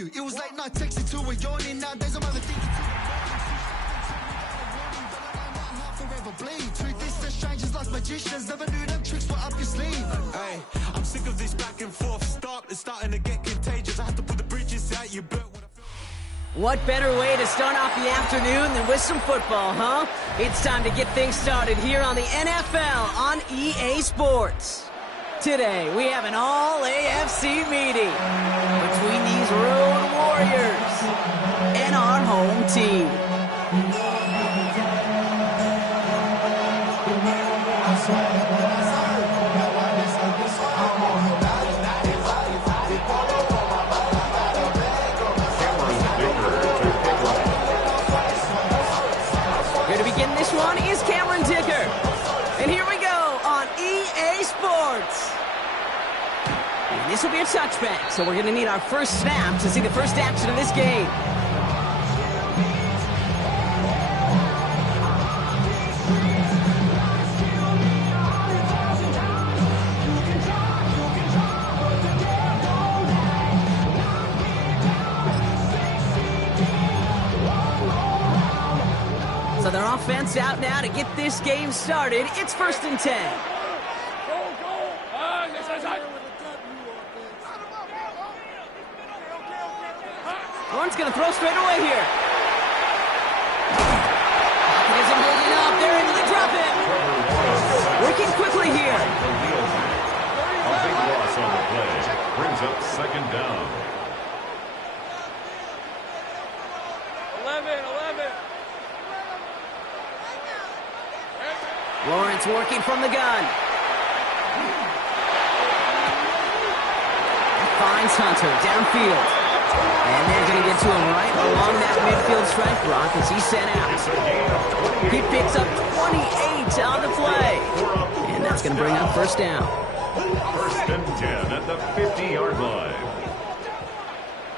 you. It was late night texting to a yawning. Nowadays I'm overthinking to forever bleed. Truth is they're strangers like magicians. Never knew them tricks were up your sleeve. Hey, I'm sick of this back and forth start. It's starting to get contagious. I have to put the bridges out you built. What better way to start off the afternoon than with some football, huh? It's time to get things started here on the NFL on EA Sports. Today, we have an all-AFC meeting between these Road Warriors and our home team. Here to begin this one is Cameron Dicker. And here we go on EA Sports. And this will be a touchback, so we're going to need our first snap to see the first action of this game. So their offense out now to get this game started. It's 1st and 10. Lawrence going to throw straight away here. Pocket isn't holding up. They're able to drop it. Working quickly here. A big loss on the play. Brings up 2nd down. 11. Lawrence working from the gun. Finds Hunter downfield. And they're going to get to him right along that midfield strike block as he's sent out. He picks up 28 on the play. And that's going to bring up 1st down. 1st and 10 at the 50-yard line.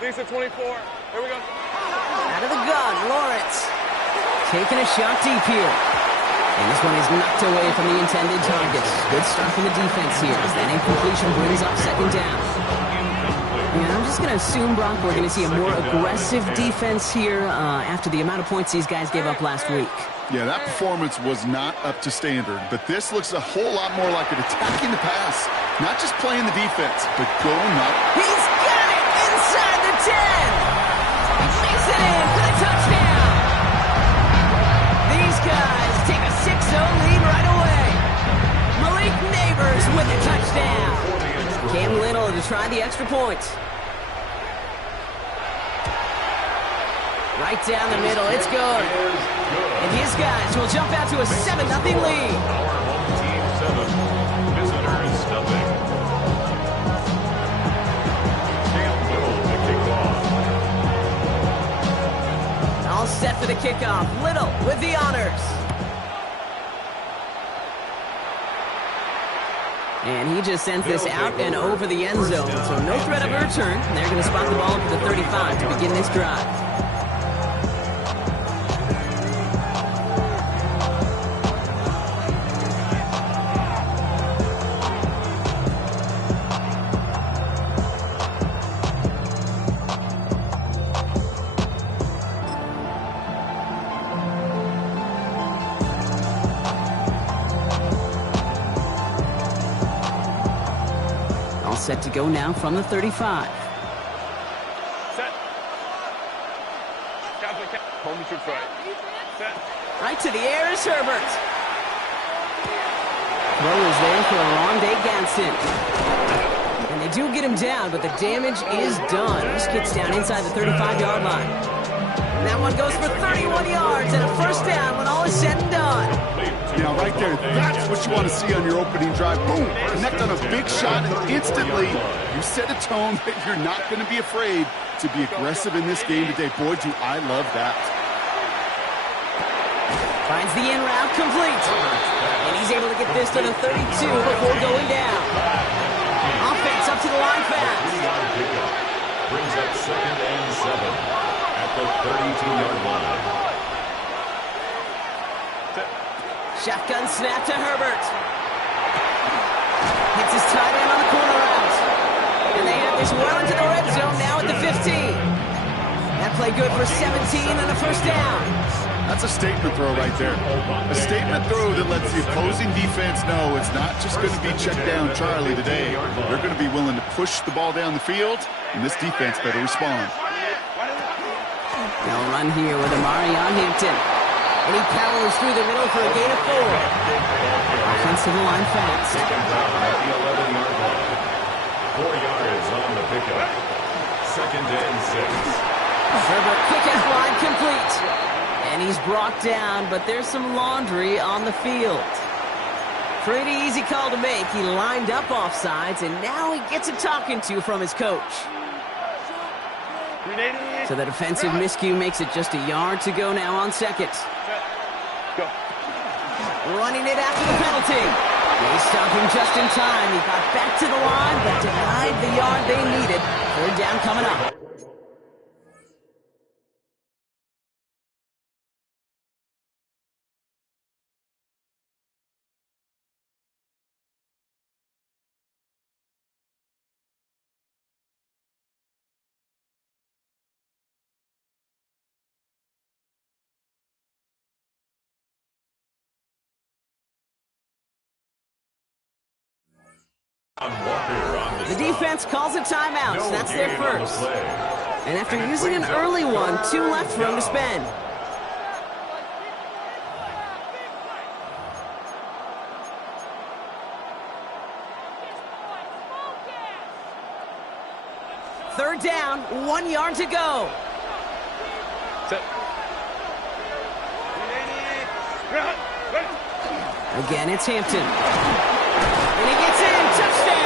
Lisa 24. Here we go. Out of the gun, Lawrence. Taking a shot deep here. And this one is knocked away from the intended target. Good start from the defense here as that incompletion brings up 2nd down. Yeah, I'm just going to assume, Brock, we're going to see a more aggressive defense here after the amount of points these guys gave up last week. Yeah, that performance was not up to standard, but this looks a whole lot more like it attacking the pass. Not just playing the defense, but going up. He's got it inside the 10. He makes it in for the touchdown. These guys take a 6-0 lead right away. Malik Neighbors with a touchdown. Cam Little to try the extra point. Right down the middle, it's good. And his guys will jump out to a 7-0 lead. Our home team 7. Visitors nothing. Cam Little to kick off. All set for the kickoff. Little with the honors. And he just sends this out and over the end zone. So no threat of a return. They're going to spot the ball to the 35 to begin this drive. Set to go now from the 35. Set. Home troops right. Set. Right to the air is Herbert. Throw is there for a long day Gadsden. And they do get him down, but the damage is done. This gets down inside the 35-yard line. And that one goes for 31 yards and a 1st down when all is said and done. Now, right there, that's what you want to see on your opening drive. Boom, connect on a big shot, and instantly you set a tone that you're not going to be afraid to be aggressive in this game today. Boy, do I love that. Finds the in route complete. And he's able to get this to the 32 before going down. Offense up to the line fast. Brings up 2nd and 7 at the 32-yard line. Shotgun snap to Herbert. Hits his tight end on the corner route. And they have this well into the red zone now at the 15. that play good for 17 and a first down. That's a statement throw right there. A statement throw that lets the opposing defense know it's not just going to be check down Charlie today. They're going to be willing to push the ball down the field, and this defense better respond. They'll run here with Amari on Hampton. And he powers through the middle for a gain of 4. Offensive line fast. At the 11-yard line. 4 yards on the pickup. 2nd and 6. Herbert kick and line complete. And he's brought down, but there's some laundry on the field. Pretty easy call to make. He lined up offsides, and now he gets a talking to from his coach. So the defensive miscue makes it just a yard to go now on 2nd. Go. Running it after the penalty. They stopped him just in time. He got back to the line, but denied the yard they needed. 3rd down coming up. The defense calls a timeout, so that's their first. And after using an early one, 2 left for him to spend. Third down, 1 yard to go. Set. Again, it's Hampton. And he gets in, touchdown!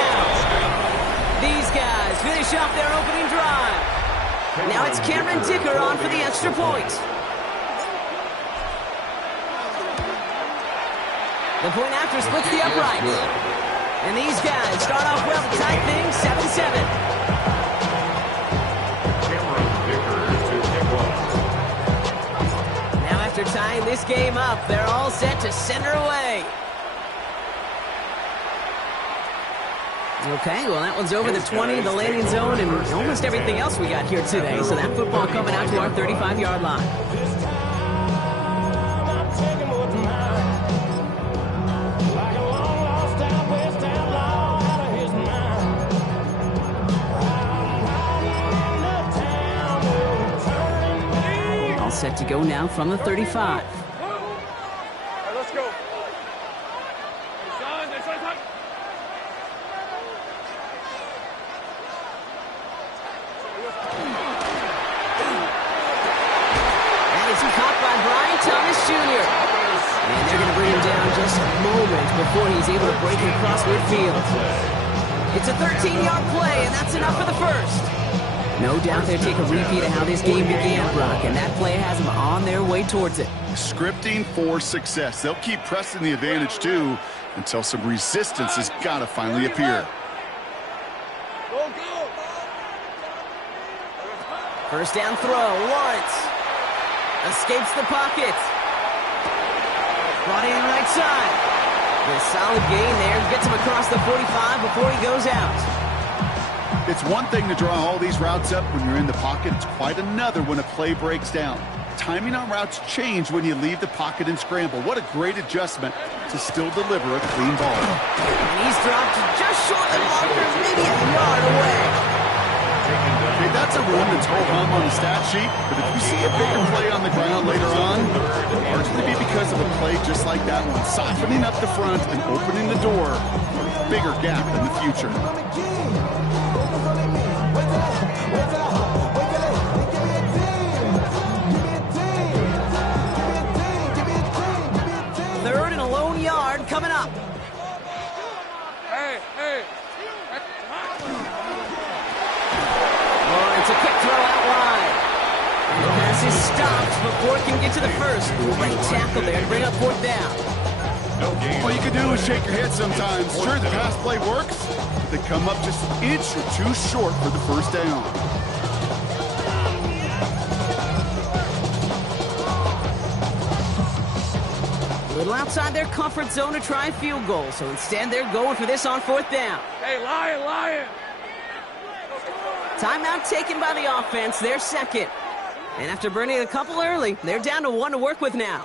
These guys finish off their opening drive. Now it's Cameron Dicker on for the extra point. The point after splits the uprights. And these guys start off well to tie things 7-7. Now after tying this game up, they're all set to center away. Okay, well, that one's over the 20, the landing zone, and almost everything else we got here today. So that football coming out to our 35-yard line. All set to go now from the 35. Let's go. And they're going to bring him down just a moment before he's able to break it across midfield. It's a 13-yard play, and that's enough for the first. No doubt they'll take a repeat of how this game began, Brock, and that play has them on their way towards it. Scripting for success. They'll keep pressing the advantage, too, until some resistance has got to finally appear. Go, go. First down throw, Lawrence. Escapes the pocket. Brought in right side. A solid gain there. Gets him across the 45 before he goes out. It's one thing to draw all these routes up when you're in the pocket. It's quite another when a play breaks down. Timing on routes change when you leave the pocket and scramble. What a great adjustment to still deliver a clean ball. And he's dropped just short of the marker, maybe a yard away. Okay, that's a run that's ho-hum on the stat sheet, but if you see a bigger play on the ground later on, it'll largely be because of a play just like that one, softening up the front and opening the door for a bigger gap in the future. Third and a lone yard coming up. Hey, hey. It's a quick throw out wide. And the pass is stopped before it can get to the first. Great tackle there to bring up 4th down. All you can do is shake your head sometimes. Sure, the pass play works, but they come up just an inch or two short for the first down. A little outside their comfort zone to try a field goal, so instead they're going for this on 4th down. Hey, Lion. Timeout taken by the offense, their second. And after burning a couple early, they're down to 1 to work with now.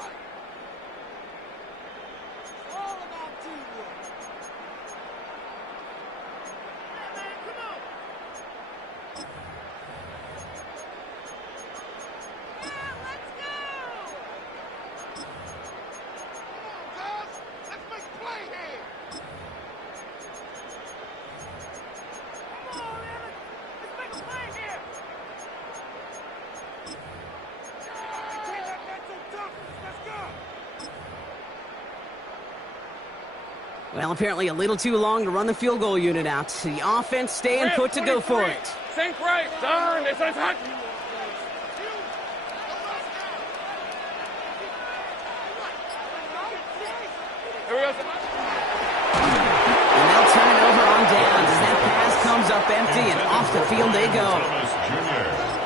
Well, apparently a little too long to run the field goal unit out. The offense staying put to go for it. Sink right, turn, it's attack. Here we go. And they'll turn it over on downs as that pass comes up empty and off the field they go.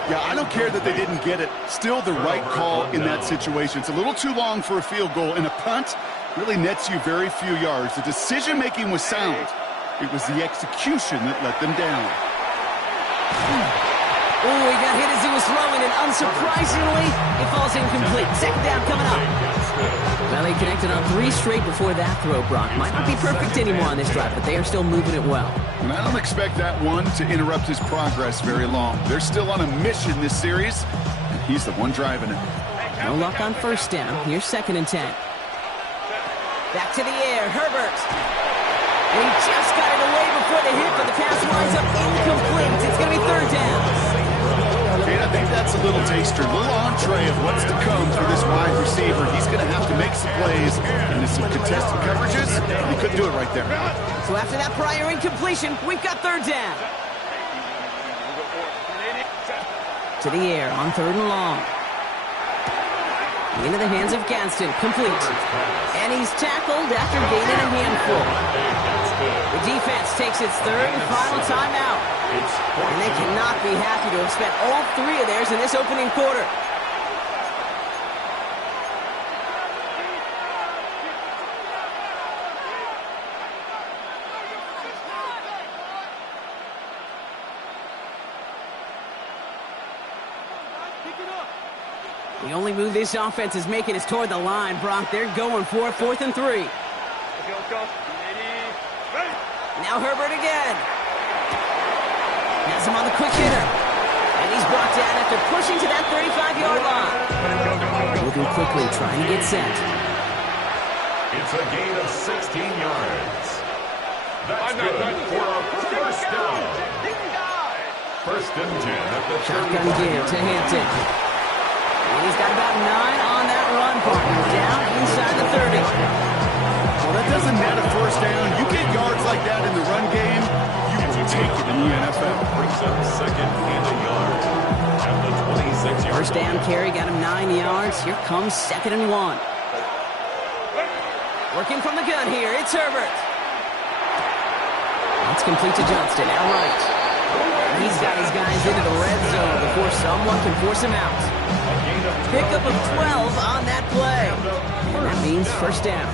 Yeah, I don't care that they didn't get it. Still the right call in that situation. It's a little too long for a field goal, and a punt really nets you very few yards. The decision-making was sound. It was the execution that let them down. Oh, he got hit as he was throwing, and unsurprisingly, it falls incomplete. Second down coming up. Well, he connected on 3 straight before that throw, Brock. Might not be perfect anymore on this drive, but they are still moving it well. And I don't expect that one to interrupt his progress very long. They're still on a mission this series, and he's the one driving it. No luck on first down. Here's 2nd and 10. Back to the air, Herbert. And he just got it away before the hit, but the pass winds up incomplete. It's going to be 3rd down. And I think that's a little taster, a little entree of what's to come for this wide receiver. He's going to have to make some plays into some contested coverages. He couldn't do it right there. So after that prior incompletion, we've got 3rd down. To the air on 3rd and long. Into the hands of Gadsden, complete. And he's tackled after gaining a handful. The defense takes its 3rd and final timeout. And they cannot be happy to have spent all 3 of theirs in this opening quarter. The only move this offense is making is toward the line, Brock. They're going for it, 4th and 3. Now Herbert again. Has him on the quick hitter. And he's brought down after pushing to that 35-yard line. Moving quickly, trying to get set. It's a gain of 16 yards. That's good for a first down. 1st and 10 at the Shotgun give to Hampton. And he's got about 9 on that run, partner. Down inside the 30. Well, that doesn't net a first down. You get yards like that in the run game, you will take it in the NFL. Brings up 2nd and a yard at the 26-yard line. First down carry got him 9 yards. Here comes 2nd and 1. Working from the gun here, it's Herbert. That's complete to Johnston, out right. He's got his guys into the red zone before someone can force him out. Pickup of 12 on that play. And that means first down.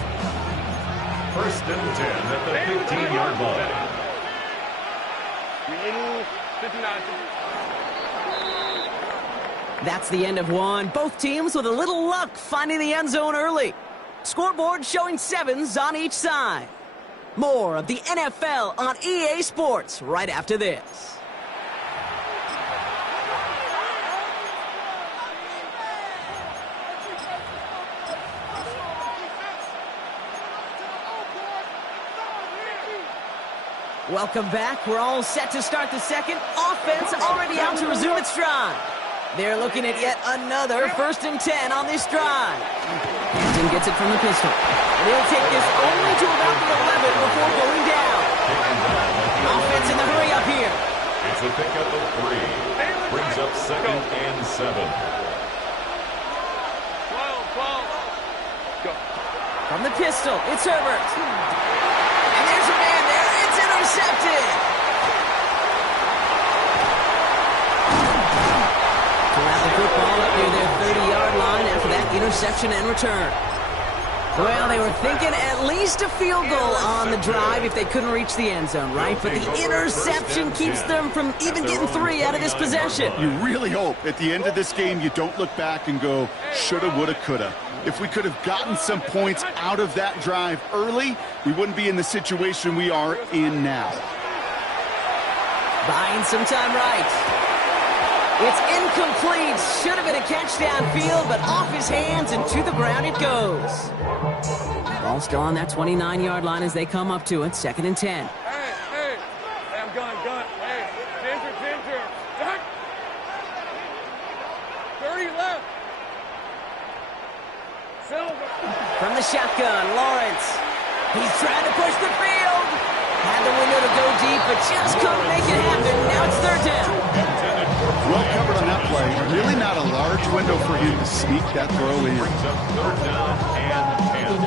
1st and 10 at the 15-yard line. That's the end of one. Both teams with a little luck finding the end zone early. Scoreboard showing 7s on each side. More of the NFL on EA Sports right after this. Welcome back. We're all set to start the second. Offense already out to resume its drive. They're looking at yet another 1st and 10 on this drive. Hampton gets it from the pistol. And he'll take this only to about the 11 before going down. Offense in the hurry up here. It's a pickup of 3. Brings up 2nd and 7. 12. Go. From the pistol, it's Herbert. And there's a man there. It's intercepted. To wrap the football up near their 30-yard line after that interception and return. Well, they were thinking at least a field goal on the drive if they couldn't reach the end zone, right? But the interception keeps them from even getting 3 out of this possession. You really hope at the end of this game you don't look back and go, shoulda, woulda, coulda. If we could have gotten some points out of that drive early, we wouldn't be in the situation we are in now. Buying some time right. It's incomplete. Should have been a catch downfield, but off his hands and to the ground it goes. Ball still on that 29-yard line as they come up to it. 2nd and 10. Hey, I'm gun. Hey, Ginger. Jack. 30 left. Silver. From the shotgun, Lawrence. He's trying to push the field. Had the window to go deep, but just couldn't make it happen. Now it's 3rd down. Well covered on that play. Really not a large window for him to sneak that throw in. Brings up 3rd down and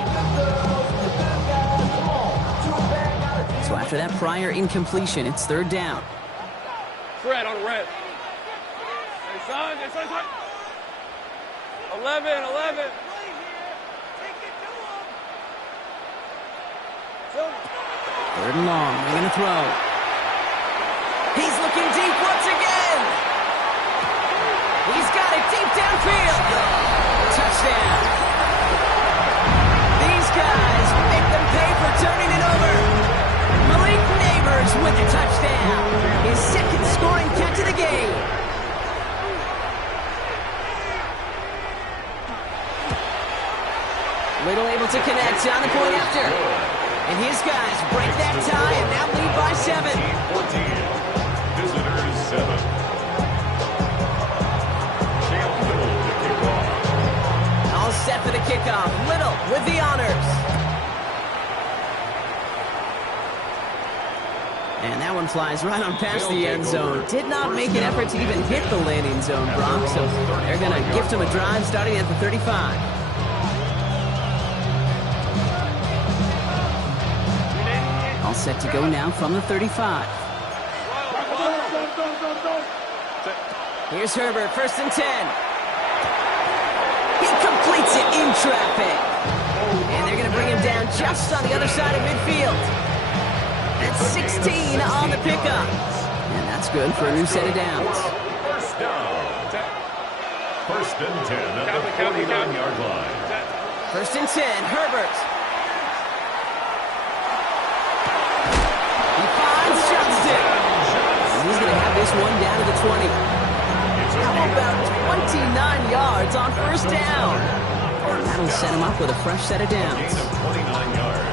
10. So after that prior incompletion, it's 3rd down. Red on red. Hey, son. 11. Silver. 3rd and long. They're going to throw. He's looking deep once again. He's got it deep downfield. Touchdown. These guys make them pay for turning it over. Malik Neighbors with the touchdown. His 2nd scoring catch of the game. Little able to connect on the point after. And his guys break that tie and now lead by 7. 14. Visitors 7. Champ Little to kick off. All set for the kickoff. Little with the honors. And that one flies right on past the end zone. Did not make an effort to even hit the landing zone, Brock. So they're going to gift him a drive starting at the 35. All set to go now from the 35. Here's Herbert, 1st and 10. He completes it in traffic. And they're going to bring him down just on the other side of midfield. That's 16 on the pickup. And that's good for a new set of downs. 1st down. 1st and 10 at the 49-yard line. 1st and 10, Herbert. He's going to have this one down to the 20. How about 29 yards on 1st down? And that'll set him up with a fresh set of downs.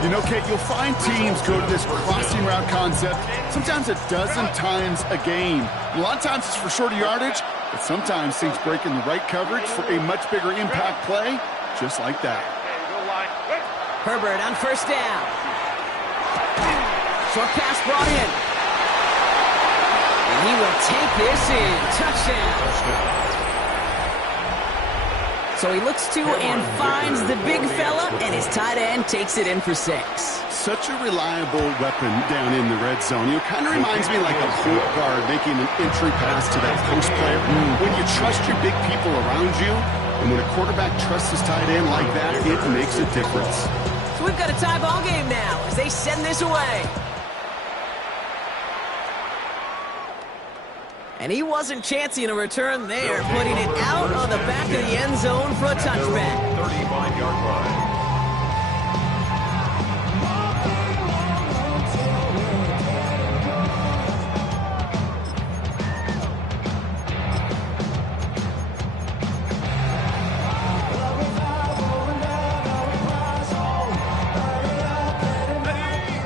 You know, Kate, you'll find teams go to this crossing route concept sometimes a dozen times a game. A lot of times it's for shorter yardage, but sometimes things break in the right coverage for a much bigger impact play, just like that. Herbert on 1st down. Short pass brought in. And he will take this in. Touchdown. So he looks to and finds the big fella, and his tight end takes it in for 6. Such a reliable weapon down in the red zone. You know, kind of reminds me like a point guard making an entry pass to that post player. When you trust your big people around you, and when a quarterback trusts his tight end like that, it makes a difference. So we've got a tie ball game now as they send this away. And he wasn't chancing a return there, putting it out on the back of the end zone for a touchback. 35-yard line.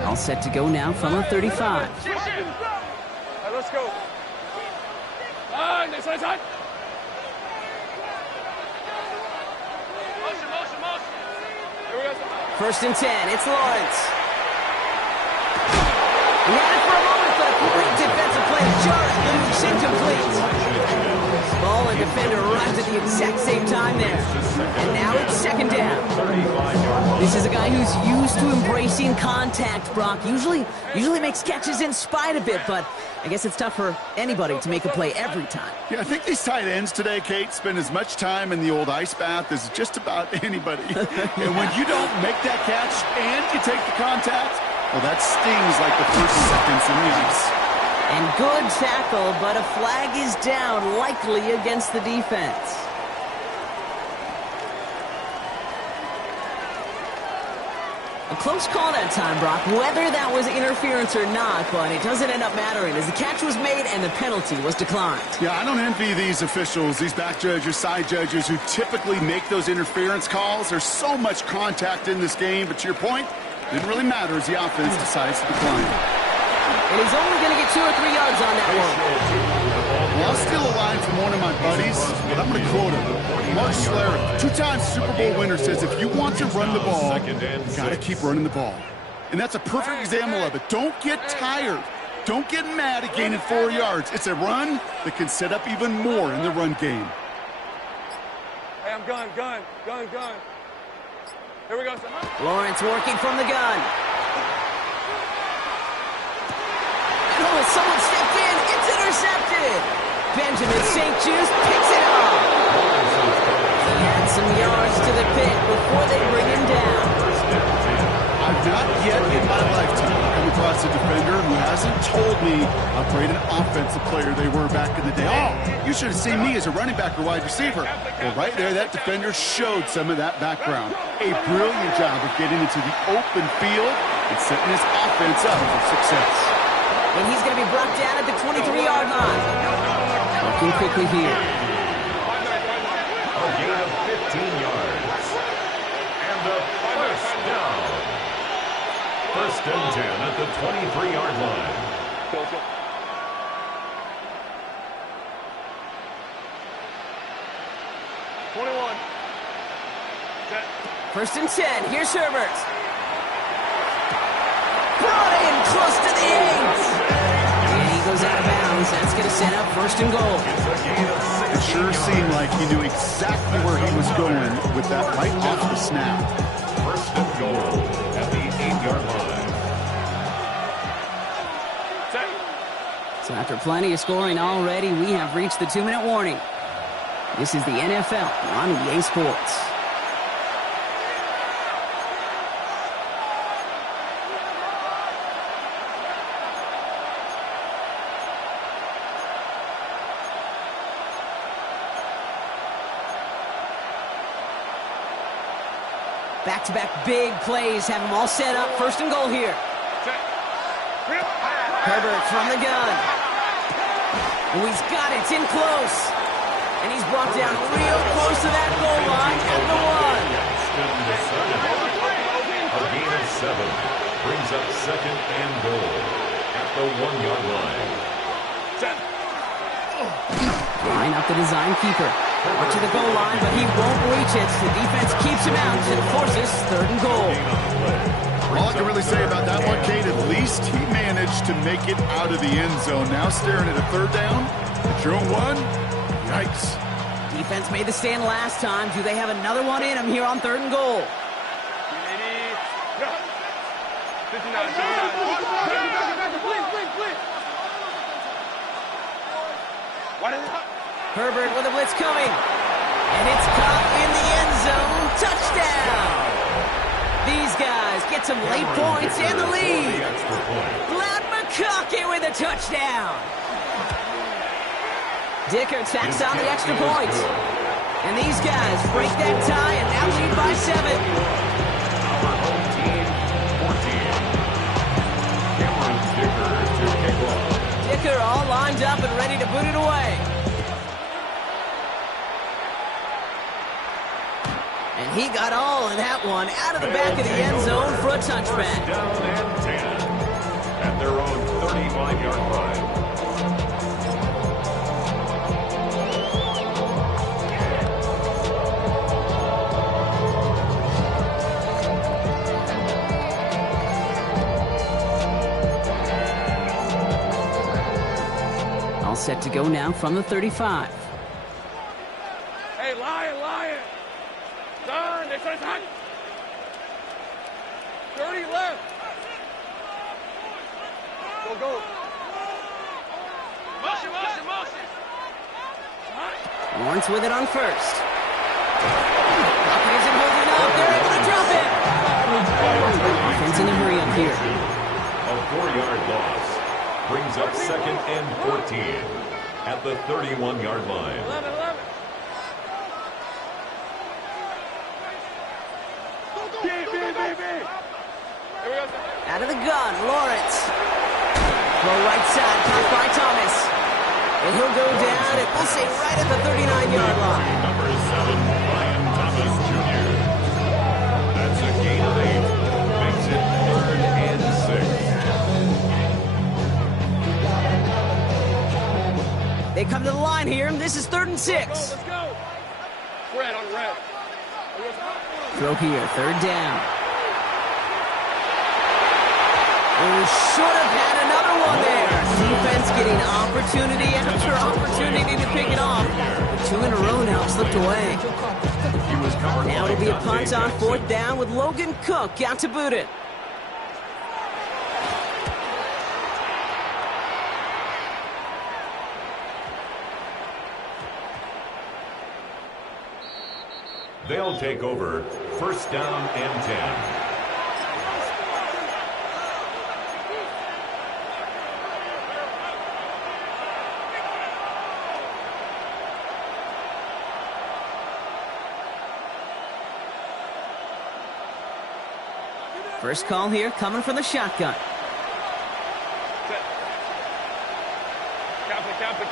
All set to go now from the 35. All right, let's go. Side. Motion. Here we go. 1st and 10, it's Lawrence. He had it for a moment, but a great defensive play to jar it loose, incomplete. Ball and defender arrives at the exact same time there. And now it's 2nd down. 35-yard line. This is a guy who's used to embracing contact, Brock. Usually makes catches in spite of it, but I guess it's tough for anybody to make a play every time. Yeah, I think these tight ends today, Kate, spend as much time in the old ice bath as just about anybody. And when you don't make that catch and you take the contact, well, that stings like the first seconds in the ice. And good tackle, but a flag is down, likely against the defense. A close call that time, Brock, whether that was interference or not, but it doesn't end up mattering as the catch was made and the penalty was declined. Yeah, I don't envy these officials, these back judges, side judges who typically make those interference calls. There's so much contact in this game, but to your point, it didn't really matter as the offense decides to decline. And he's only going to get 2 or 3 yards on that one. Well, I'll steal a line from one of my buddies, but I'm going to quote him. Mark Schlereth, 2-time Super Bowl winner, says if you want to run the ball, you got to keep running the ball. And that's a perfect example of it. Don't get tired. Don't get mad at gaining 4 yards. It's a run that can set up even more in the run game. Hey, I'm gun. Here we go, son. Lawrence working from the gun. And someone stepped in. It's intercepted. Benjamin St. Just picks it up. He had some yards to the pit before they bring him down. I've not yet in my lifetime come across a defender who hasn't told me how great an offensive player they were back in the day. Oh, you should have seen me as a running back or wide receiver. Well, right there, that defender showed some of that background. A brilliant job of getting into the open field and setting his offense up for success. And he's going to be brought down at the 23-yard line. Working quickly here. A gain of 15 yards. And a first down. First and 10 at the 23-yard line. 21. First and 10. Here's Herbert. Brought in close to the 8. And he goes out of bounds. That's going to set up first and goal. It sure seemed like he knew exactly where he was going with that right off the snap. First and goal at the 8-yard line. So after plenty of scoring already, we have reached the 2-minute warning. This is the NFL on EA Sports. Back-to-back big plays have them all set up. First and goal here. Herbert from the gun. And he's got it. It's in close. And he's brought down real close to that goal line at the 1. A gain of 7 brings up second and goal at the 1-yard line. Line up the design keeper. Up to the goal line, but he won't reach it. The defense keeps him out and forces third and goal. All I can really say about that one, Kate, at least he managed to make it out of the end zone. Now staring at a third down, at your own 1, yikes. Defense made the stand last time. Do they have another one in them here on third and goal? Herbert with a blitz coming. And it's caught in the end zone. Touchdown! These guys get some late points and the lead. Glad McConkey with a touchdown. Dicker tacks on the extra point. And these guys break that tie and now lead by 7. Our home team, 14. Cameron Dicker to kick off. Dicker all lined up and ready to boot it away. And he got all of that one out of the back of the end zone for a touchback. First down and 10 at their own 35-yard line. All set to go now from the 35. Hey, Lion! Son, they said it's hot. 30 left. Go. Motion. Lawrence with it on first. Bucket isn't holding up. They're able to drop it. Offense in a hurry up here. A 4-yard loss brings up 2nd and 14 at the 31-yard line. 11. Out of the gun, Lawrence. Throw right side, caught by Thomas. And he'll go down, and we'll say right at the 39-yard line. Number 7, Brian Thomas Jr. That's a gain of 8. Makes it 3rd and 6. They come to the line here, and this is 3rd and 6. Let's go. Red on red. Throw here, 3rd down. Oh, should have had another one there. Defense getting opportunity after opportunity to pick it off. But 2 in a row now slipped away. Now it'll be a punt on 4th down with Logan Cook out to boot it. They'll take over 1st down and 10. First call here coming from the shotgun. Kappa.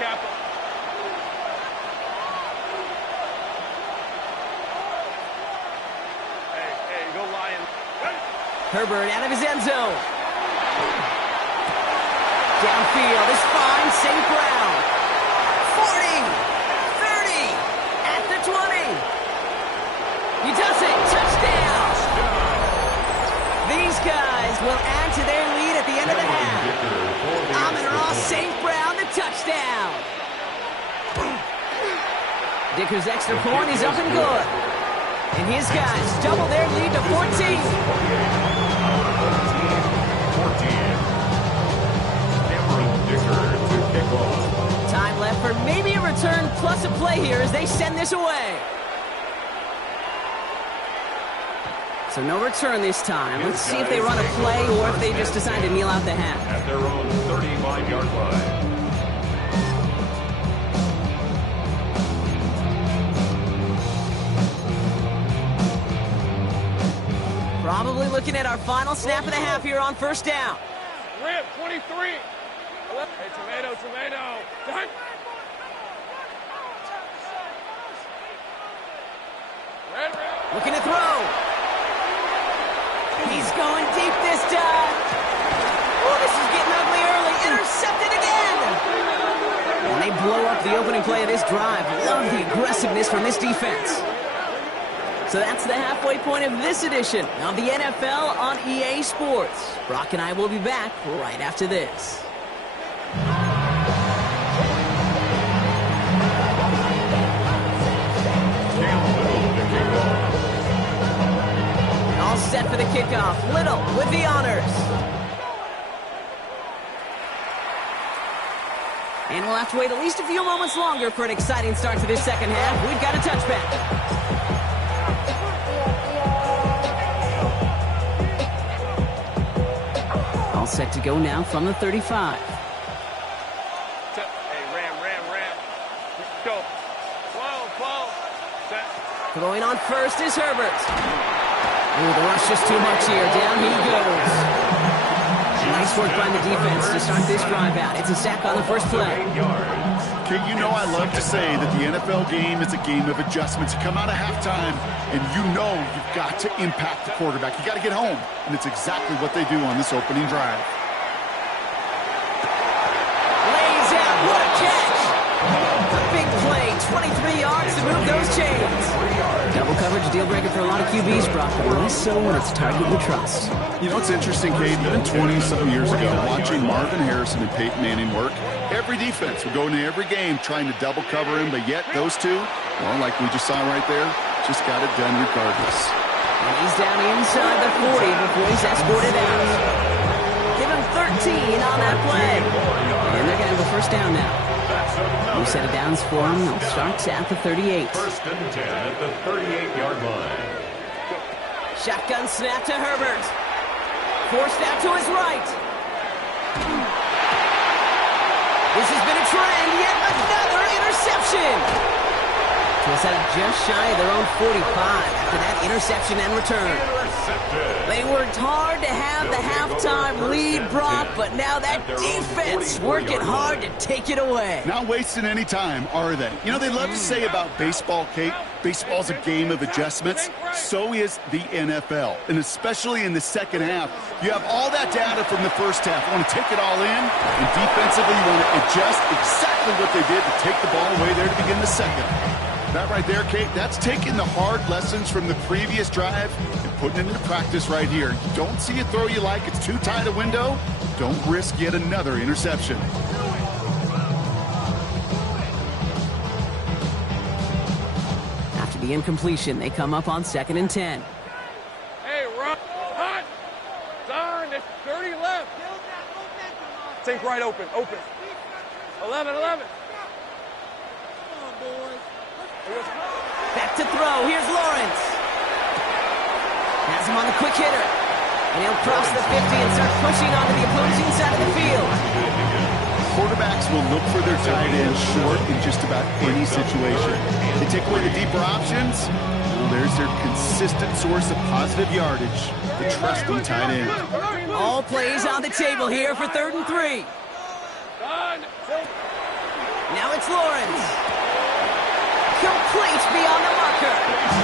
Hey, go Lions. Herbert out of his end zone. Downfield is fine. St. Brown. 40. 30. At the 20. He does it. Touchdown. These guys will add to their lead at the end of the half. Amon-Ra St. Brown, the touchdown. Dicker's extra point is up and good. And his guys double their lead to 14. 14. Time left for maybe a return plus a play here as they send this away. So no return this time. Let's see if they run a play or if they just decide to kneel out the half. At their own 35-yard line. Probably looking at our final snap of the half here on 1st down. Rip, 23. Hey, tomato. Red. Looking to throw. He's going deep this time. Oh, this is getting ugly early. Intercepted again. And they blow up the opening play of this drive. Love the aggressiveness from this defense. So that's the halfway point of this edition of the NFL on EA Sports. Brock and I will be back right after this. All set for the kickoff. Little with the honors. And we'll have to wait at least a few moments longer for an exciting start to this second half. We've got a touchback. All set to go now from the 35. Hey, ram. Go. Whoa. Set. Throwing on first is Herbert. Ooh, the rush just too much here. Down he goes. Nice work by the defense to start this drive out. It's a sack on the first play. Okay, you know I love to say that the NFL game is a game of adjustments. You come out of halftime, and you know you've got to impact the quarterback. You got to get home, and it's exactly what they do on this opening drive. Lays out. What a catch. A big play. 23 yards to move those chains. Double coverage deal breaker for a lot of QBs, Brock, but less so when it's target you trust. You know, it's interesting, Kate, even 20-something years ago, watching Marvin Harrison and Peyton Manning work, every defense would go into every game trying to double cover him, but yet those two, well, like we just saw right there, just got it done regardless. And he's down inside the 40 before he's escorted out. Give him 13 on that play. And they're going to have a first down now. New set of downs for him. They'll start at the 38. First and 10 at the 38-yard line. Shotgun snap to Herbert. Forced out to his right. This has been a trend. Yet another interception. Was that just shy of their own 45 after that interception and return. They worked hard to have the halftime lead, Brock, but now that defense working hard to take it away. Not wasting any time, are they? You know, they love to say about baseball, Kate, baseball's a game of adjustments. So is the NFL, and especially in the second half. You have all that data from the first half. You want to take it all in, and defensively you want to adjust exactly what they did to take the ball away there to begin the second. That right there, Kate, that's taking the hard lessons from the previous drive and putting it into practice right here. You don't see a throw you like, it's too tight a window, don't risk yet another interception. After the incompletion, they come up on 2nd and 10. Hey, run, hot, darn, there's 30 left. Think right open. 11. Back to throw. Here's Lawrence. Has him on the quick hitter. And he'll cross the 50 and start pushing onto the opposing side of the field. Quarterbacks will look for their tight end short in just about any situation. They take away the deeper options. Well, there's their consistent source of positive yardage, the trusty tight end. All plays on the table here for 3rd and 3. Now it's Lawrence. Complete beyond the marker.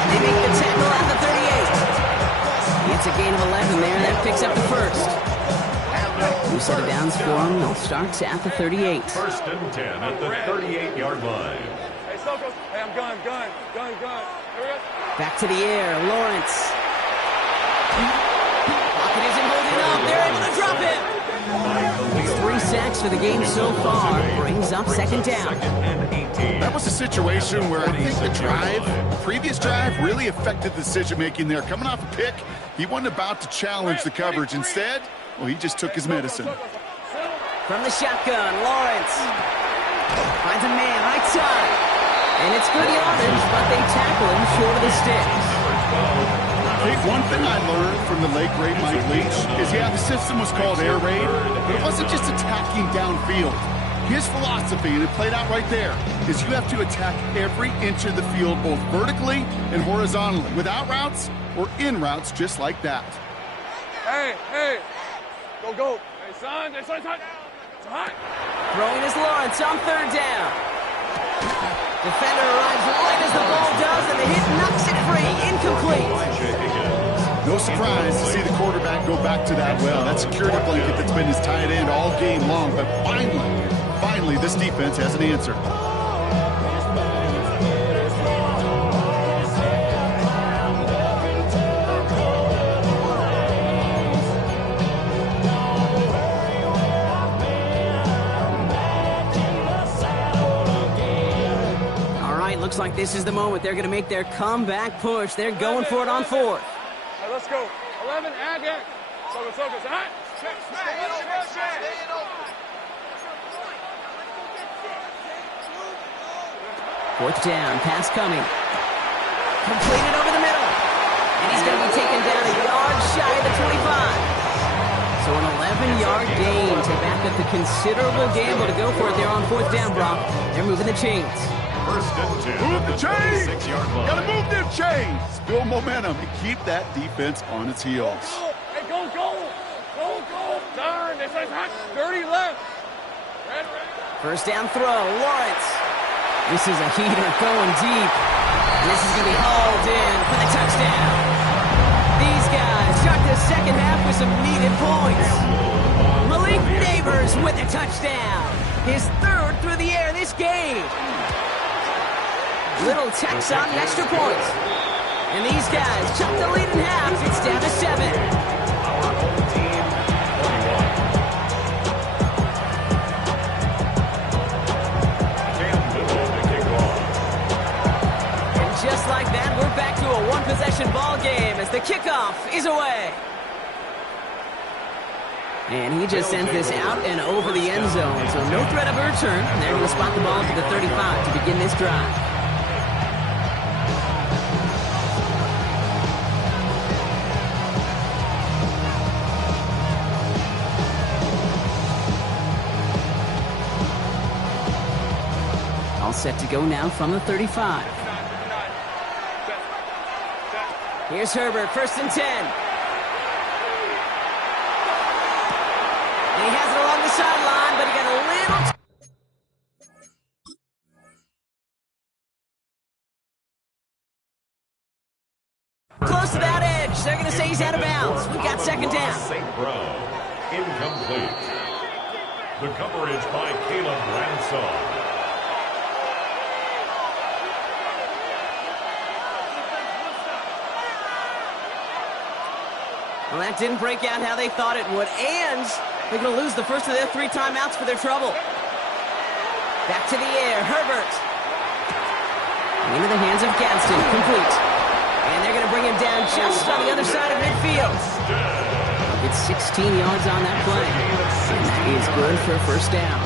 They make the tackle at the 38. It's a gain of 11 there. That picks up the first. New set of downs for him. They'll start at the 38. First and 10 at the 38-yard line. Hey, Soko. Hey, I'm gun. Here we go. Back to the air. Lawrence. Pocket isn't holding up. They're able to drop him. 3 sacks for the game so far. Brings up 2nd down. That was a situation where I think the previous drive, really affected the decision-making there. Coming off a pick, he wasn't about to challenge the coverage. Instead, well, he just took his medicine. From the shotgun, Lawrence finds a man right side. And it's good yardage, but they tackle him short of the sticks. Hey, one thing I learned from the late great Mike Leach is, yeah, the system was called air raid, but it wasn't just attacking downfield. His philosophy, and it played out right there, is you have to attack every inch of the field, both vertically and horizontally, without routes or in routes, just like that. Hey. Go. Hey, son, it's hot. Throwing is Lawrence on 3rd down. Defender arrives right as the ball does, and the hit knocks it free. Incomplete. No surprise to see the quarterback go back to that well. That security blanket that's been his tight end all game long, but finally, this defense has an answer. Looks like this is the moment they're going to make their comeback push. They're going for it on 4th. All right, let's go. 11, add that. Soko, hot. 4th down, pass coming. Completed over the middle. And he's going to be taken down a yard shy of the 25. So an 11-yard gain to back up the considerable gamble to go for it there on 4th down, Brock. They're moving the chains. First and 10. Move the chains! 36-yard line. Gotta move them chains! Build momentum and keep that defense on its heels. Hey, go! Darn, this is hot. 30 left. Red. First down throw, Lawrence. This is a heater going deep. This is going to be hauled in for the touchdown. These guys start the second half with some needed points. Malik Neighbors with a touchdown. His 3rd through the air this game. Little tax on extra points. And these guys chop the lead in half. It's down to 7. Just like that, we're back to a a one-possession ball game as the kickoff is away. And he just sends this out and over the end zone, so no threat of a return. And they're going to spot the ball to the 35 to begin this drive. All set to go now from the 35. Here's Herbert, 1st and 10. And he has it along the sideline, but he got a little... Close to that edge. They're going to say he's out of bounds. We've got 2nd down. St. Brown, incomplete. The coverage by Caleb Ransom. Well, that didn't break out how they thought it would, and they're going to lose the first of their 3 timeouts for their trouble. Back to the air, Herbert. Into the hands of Gadsden, complete. And they're going to bring him down just on the other side of midfield. It's 16 yards on that play, and that is good for a 1st down.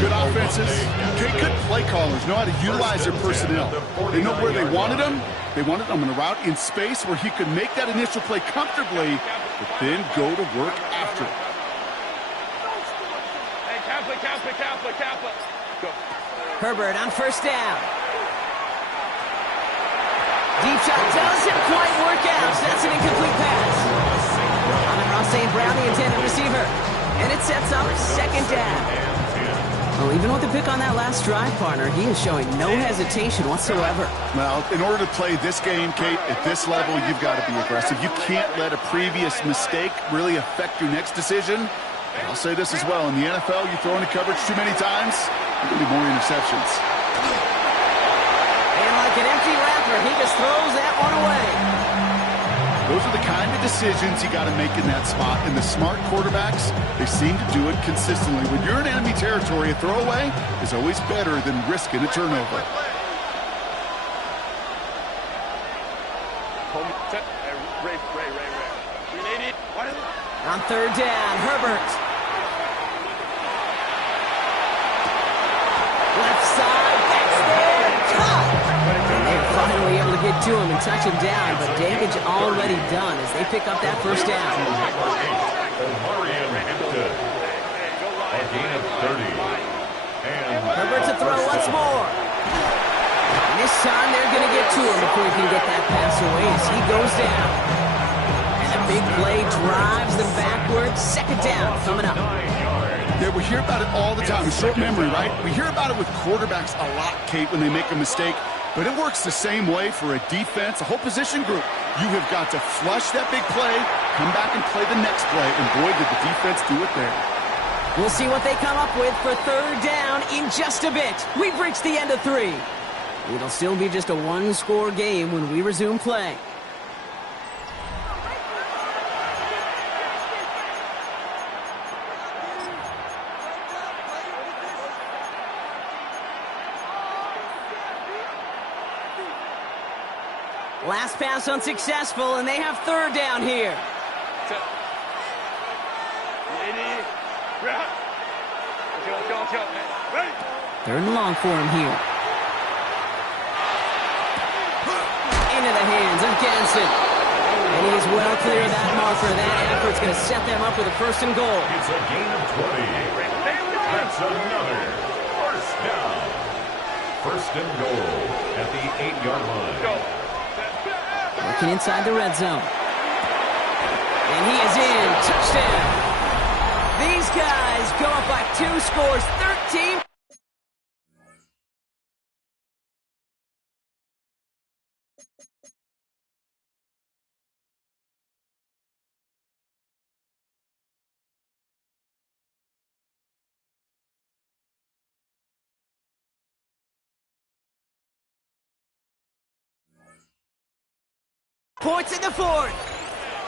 Good offenses. Good play callers know how to utilize their personnel. They know where they wanted them. They wanted him in a route in space where he could make that initial play comfortably, but then go to work after it. Hey, Kappa. Go. Herbert on 1st down. Deep shot doesn't quite work out. That's an incomplete pass. Ross St. Brown, the intended receiver. And it sets up 2nd down. Well, even with the pick on that last drive, partner, he is showing no hesitation whatsoever. Well, in order to play this game, Kate, at this level, you've got to be aggressive. You can't let a previous mistake really affect your next decision. And I'll say this as well. In the NFL, you throw into coverage too many times, you're going to be more interceptions. And like an empty wrapper, he just throws that one away. Those are the kind of decisions you got to make in that spot. And the smart quarterbacks, they seem to do it consistently. When you're in enemy territory, a throwaway is always better than risking a turnover. On 3rd down, Herbert. Left side, that's there, caught. And they're finally able to get to him and touch him down, but damage already done as they pick up that 1st down. A gain of 30. And Herbert to throw once more. And this time they're going to get to him before he can get that pass away as he goes down. And a big play drives them backwards. 2nd down coming up. Yeah, we hear about it all the time. Short memory, right? We hear about it with quarterbacks a lot, Kate, when they make a mistake. But it works the same way for a defense, a whole position group. You have got to flush that big play, come back and play the next play, and boy, did the defense do it there. We'll see what they come up with for 3rd down in just a bit. We've reached the end of 3. It'll still be just a 1-score game when we resume play. Last pass unsuccessful, and they have 3rd down here. 3rd and long for him here. Into the hands of Gadsden. And he is well clear of that marker. That effort's going to set them up with a 1st and goal. It's a gain of 20. That's another 1st down. 1st and goal at the 8-yard line. Working inside the red zone. And he is in. Touchdown. These guys go up by 2 scores, 13. Points in the 4th.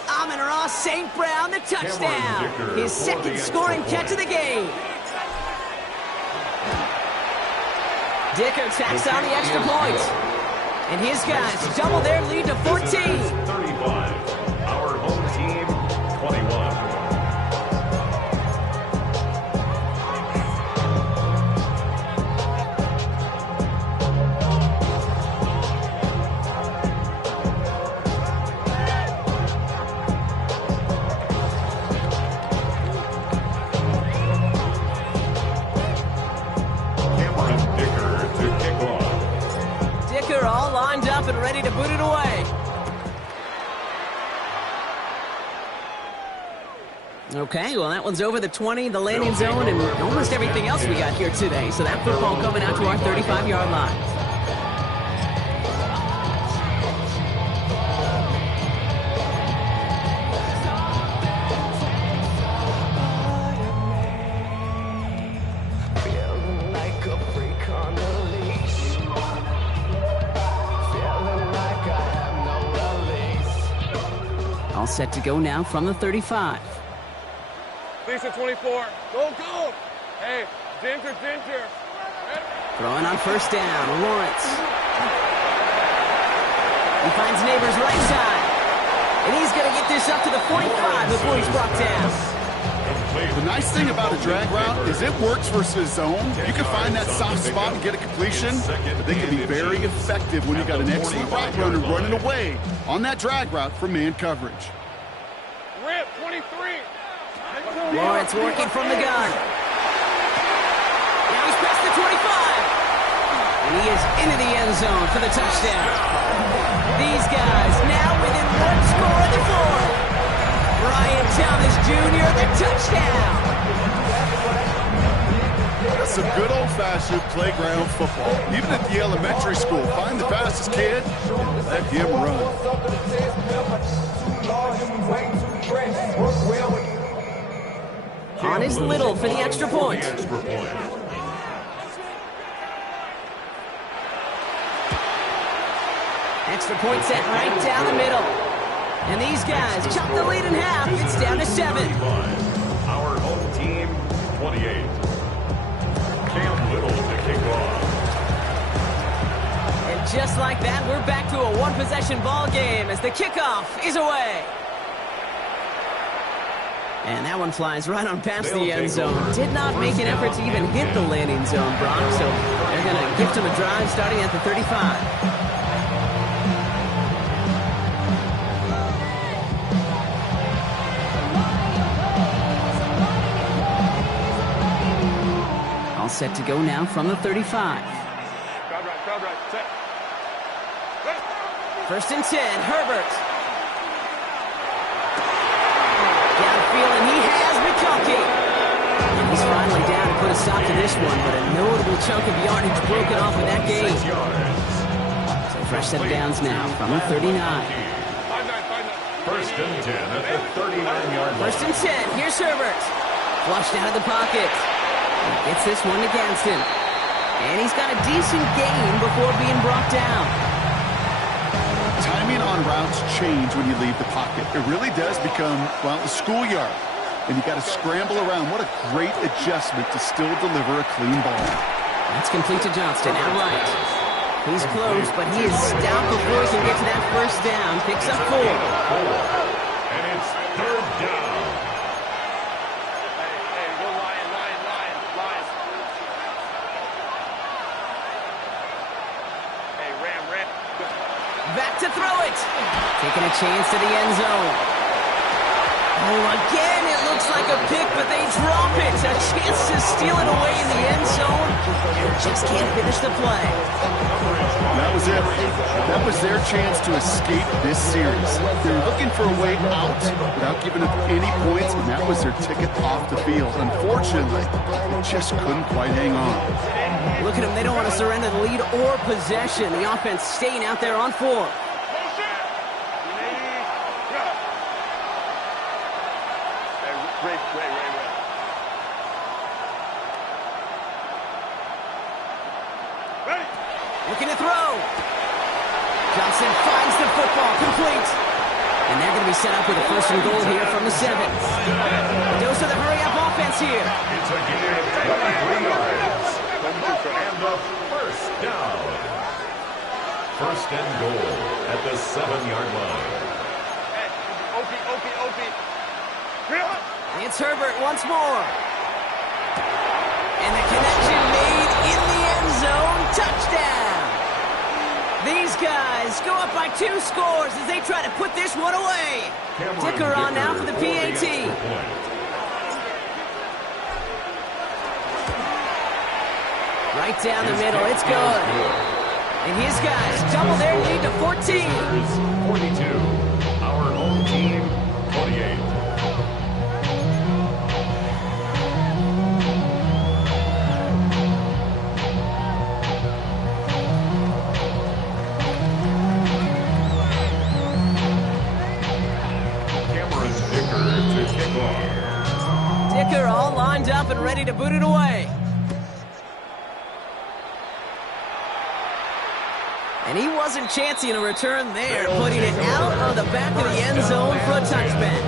Amon-Ra St. Brown, the touchdown. His 2nd scoring catch of the game. Dicker tacks on the extra point. And his guys double their lead to 14. 35. Our home team, 21. All lined up and ready to boot it away. Okay, well, that one's over the 20, the landing zone, and almost everything else we got here today. So that football coming out to our 35-yard line. All set to go now from the 35. Lisa 24. Go, go. Hey, Ginger. Throwing on first down, Lawrence. He finds Neighbors right side. And he's going to get this up to the 45 before he's brought down. The nice thing about a drag route is it works versus zone. You can find that soft spot and get a completion, but they can be very effective when you got an excellent route runner running away on that drag route from man coverage. Rip, 23. Lawrence working from the gun. Now he's past the 25. And he is into the end zone for the touchdown. These guys now within one score of the fourth. Brian Thomas Jr., the touchdown. That's some good old-fashioned playground football. Even at the elementary school, find the fastest kid and let him run. On is Little for the extra point. Extra point set right down the middle. And these guys chop the lead in half. It's down to 7. Our home team, 28. Cam Little to kick off. And just like that, we're back to a one-possession ball game as the kickoff is away. And that one flies right on past the end zone. Did not make an effort to even hit the landing zone, Brock. So they're going to gift him a drive starting at the 35. All set to go now from the 35. Crowd right, set. First and 10, Herbert. Got a feeling he has McConkey. And he's finally down to put a stop to this one, but a notable chunk of yardage broken off in that game. So fresh set of downs now from the 39. First and 10 at the 39-yard line. First and 10, here's Herbert. Flushed out of the pocket. He gets this one to Gadsden. And he's got a decent gain before being brought down. Timing on routes change when you leave the pocket. It really does become, well, the schoolyard. And you got to scramble around. What a great adjustment to still deliver a clean ball. That's complete to Johnston, outright. He's close, but he is stout before he can get to that first down. Picks up 4. And it's third down. Hey, go Lion. Hey, Ram. Back to throw it. Taking a chance to the end zone. Oh, again, it looks like a pick, but they drop it. A chance to steal it away in the end zone. And just can't finish the play. That was it. That was their chance to escape this series. They were looking for a way out without giving up any points, and that was their ticket off the field. Unfortunately, they just couldn't quite hang on. Look at them. They don't want to surrender the lead or possession. The offense staying out there on 4. Looking to throw. Johnson finds the football, complete. And they're going to be set up with a first and goal here from the 7. Dose of the hurry-up offense here. It's a gain of 23 yards. And the first down. First and goal at the 7-yard line. It's Herbert once more. And the connection made in the end zone. Touchdown. These guys go up by 2 scores as they try to put this one away. Dicker on now for the PAT. Right down the middle. It's good. And his guys double their lead to 14. 42. Our home team, 28. Dicker all lined up and ready to boot it away. And he wasn't chancing a return there, putting it out of the back of the end zone for a touchback.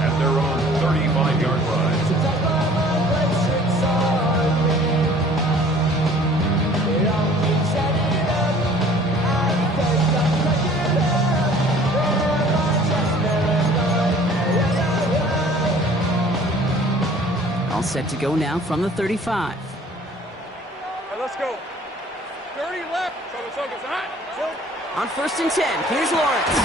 At their own 35-yard line. All set to go now from the 35. All right, let's go. 30 left. On first and 10, here's Lawrence.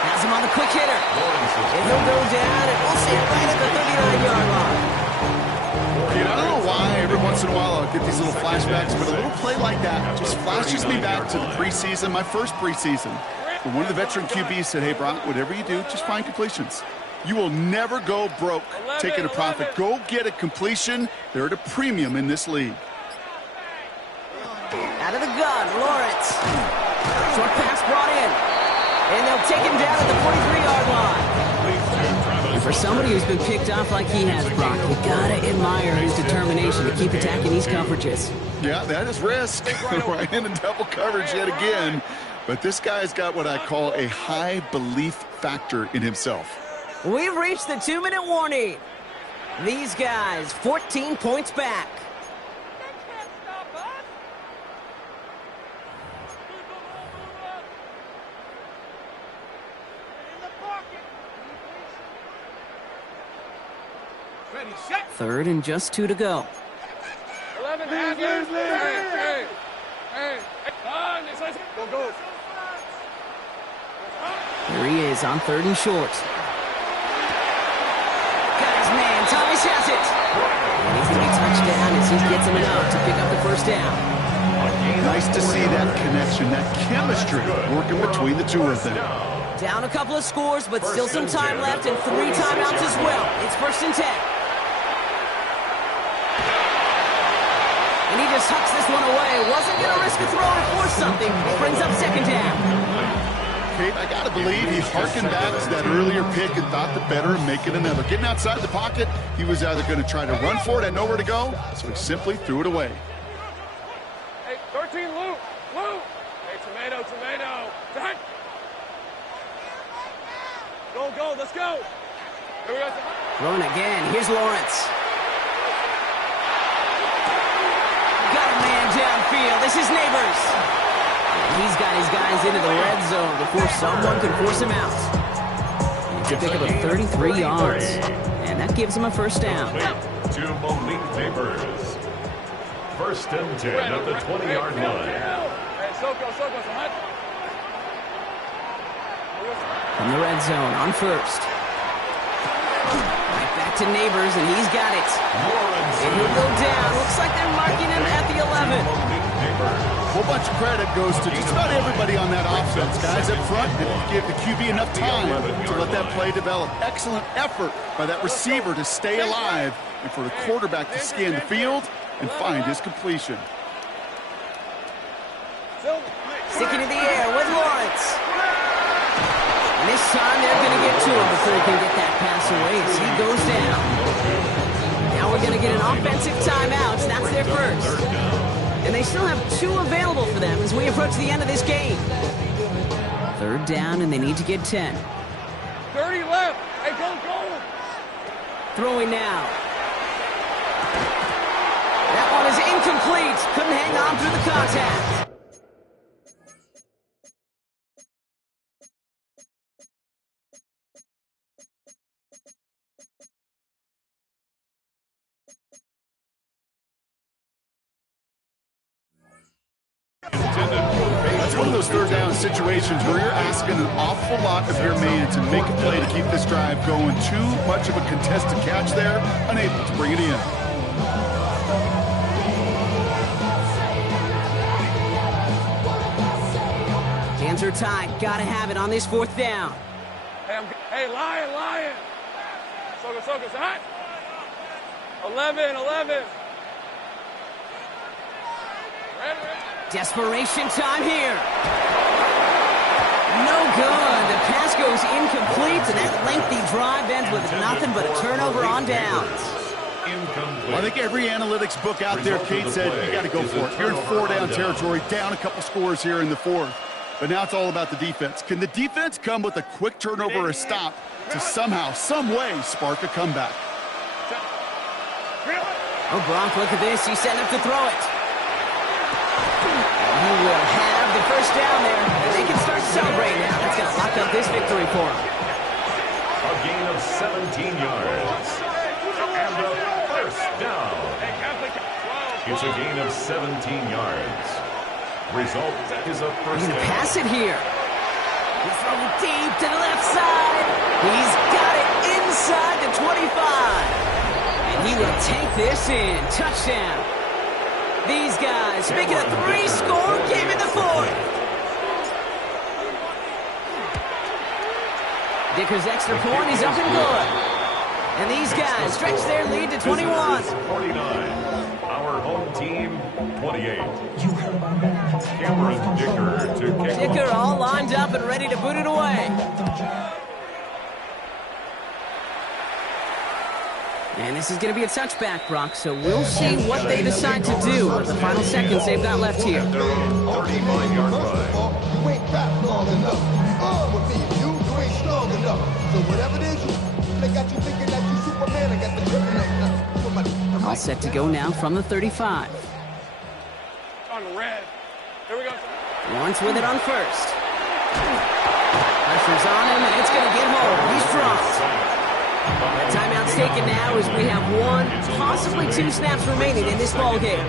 Has him on the quick hitter. And he'll go down, and we'll see it right at the 39-yard line. I don't know why every once in a while I'll get these little flashbacks, but a little play like that just flashes me back to the preseason, my first preseason. When one of the veteran QBs said, hey, Brock, whatever you do, just find completions. You will never go broke taking a profit. Go get a completion. They're at a premium in this league. Out of the gun, Lawrence. Short pass brought in. And they'll take him down at the 43-yard line. And for somebody who's been picked off like he has, Brock, you gotta admire his determination to keep attacking these coverages. Yeah, that is risk. Right in the double coverage yet again. But this guy's got what I call a high belief factor in himself. We've reached the 2-minute warning. These guys, 14 points back. Third and just 2 to go. 11, hey. Go. Here he is on 3rd and short. Got his man, Thomas has it. And he's going to be touchdown as he gets him enough to pick up the first down. Nice to see that connection, that chemistry working between the two of them. Down a couple of scores, but still some time left and 3 timeouts as well. It's 1st and 10. And he just hucks this one away. Wasn't going to risk a throw or force something. It brings up 2nd down. Kate, I got to believe he harkened back to that earlier pick and thought the better and make it another. Getting outside the pocket, he was either going to try to run for it and nowhere to go, so he simply threw it away. Hey, 13, Lou. Hey, tomato. Back. Go, let's go. Here we go. Throwing again. Here's Lawrence. Got a man downfield. This is Neighbors. He's got his guys into the red zone before someone can force him out. It's a pick up of 33 yards. And that gives him a first down. To Malik Neighbors. 1st and 10 at the 20-yard line. Hey, Soko. From the red zone on first. Right back to Neighbors, and he's got it. And he'll go down. Looks like they're marking him at the 11. A whole bunch of credit goes to just about everybody on that offense. Guys up front didn't give the QB enough time to let that play develop. Excellent effort by that receiver to stay alive and for the quarterback to scan the field and find his completion. Sticking in the air with Lawrence. And this time they're going to get to him before he can get that pass away as he goes down. Now we're going to get an offensive timeout. That's their first. And they still have 2 available for them as we approach the end of this game. 3rd down, and they need to get 10. 30 left. Hey, go. Throwing now. That one is incomplete. Couldn't hang on through the contact. one of those third down situations where you're asking an awful lot of your man to make a play to keep this drive going. Too much of a contested catch there, unable to bring it in. Hands are tied. Gotta have it on this fourth down. Hey, Lion. Soka, hot. 11. Desperation time here. No good. The pass goes incomplete, and that lengthy drive ends with nothing but a turnover on downs. Well, I think every analytics book out there, Kate said, you got to go for it. You're in four-down territory, down a couple scores here in the fourth. But now it's all about the defense. Can the defense come with a quick turnover or a stop to somehow, some way, spark a comeback? Oh, Gronk, look at this. He's setting up to throw it. He will have the first down there. And they can start celebrating now. That's going to lock up this victory for him. A gain of 17 yards. And a first down. It's a gain of 17 yards. Result is a first down. Pass it here. He's throwing deep to the left side. He's got it inside the 25. And he will take this in. Touchdown. These guys making a 3-score game in the fourth. Dicker's extra point is up and good. And these guys stretch their lead to 21. 49. Our home team, 28. Cameron Dicker to kick off. Dicker all lined up and ready to boot it away. And this is going to be a touchback, Brock, so we'll see what they decide to do with the final seconds they've got left here. 39-yard line. You ain't fast long enough. With me, you ain't strong enough. So whatever it is, they got you thinking that you Superman. I got the kryptonite. All set to go now from the 35. On the red. Here we go. Lawrence with it on first. Pressure's on him, and it's going to get home. He's dropped. The timeout's taken now as we have one, possibly two snaps remaining in this ball game.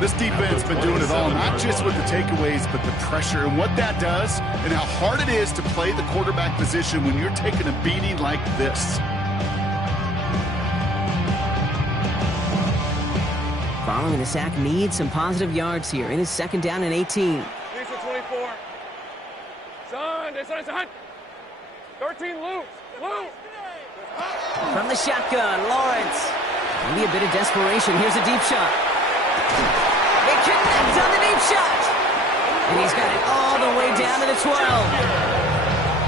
This defense has been doing it all, not just with the takeaways, but the pressure and what that does and how hard it is to play the quarterback position when you're taking a beating like this. Following the sack needs some positive yards here in his second down and 18. Lisa 24. Son, 13 loose. From the shotgun, Lawrence. Maybe a bit of desperation. Here's a deep shot. They connect on the deep shot. And he's got it all the way down to the 12.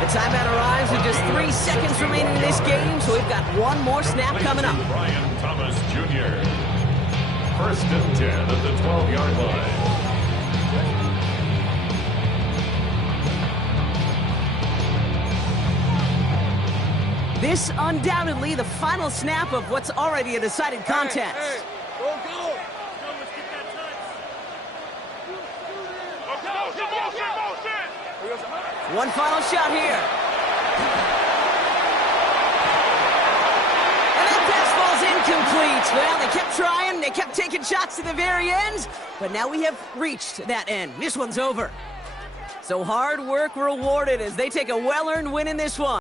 The timeout arrives with just 3 seconds remaining in this game, so we've got one more snap coming up. Brian Thomas Jr. First and 10 at the 12-yard line. This undoubtedly the final snap of what's already a decided contest. Hey, go. One final shot here. And that pass falls incomplete. Well, they kept trying. They kept taking shots to the very end. But now we have reached that end. This one's over. So hard work rewarded as they take a well-earned win in this one.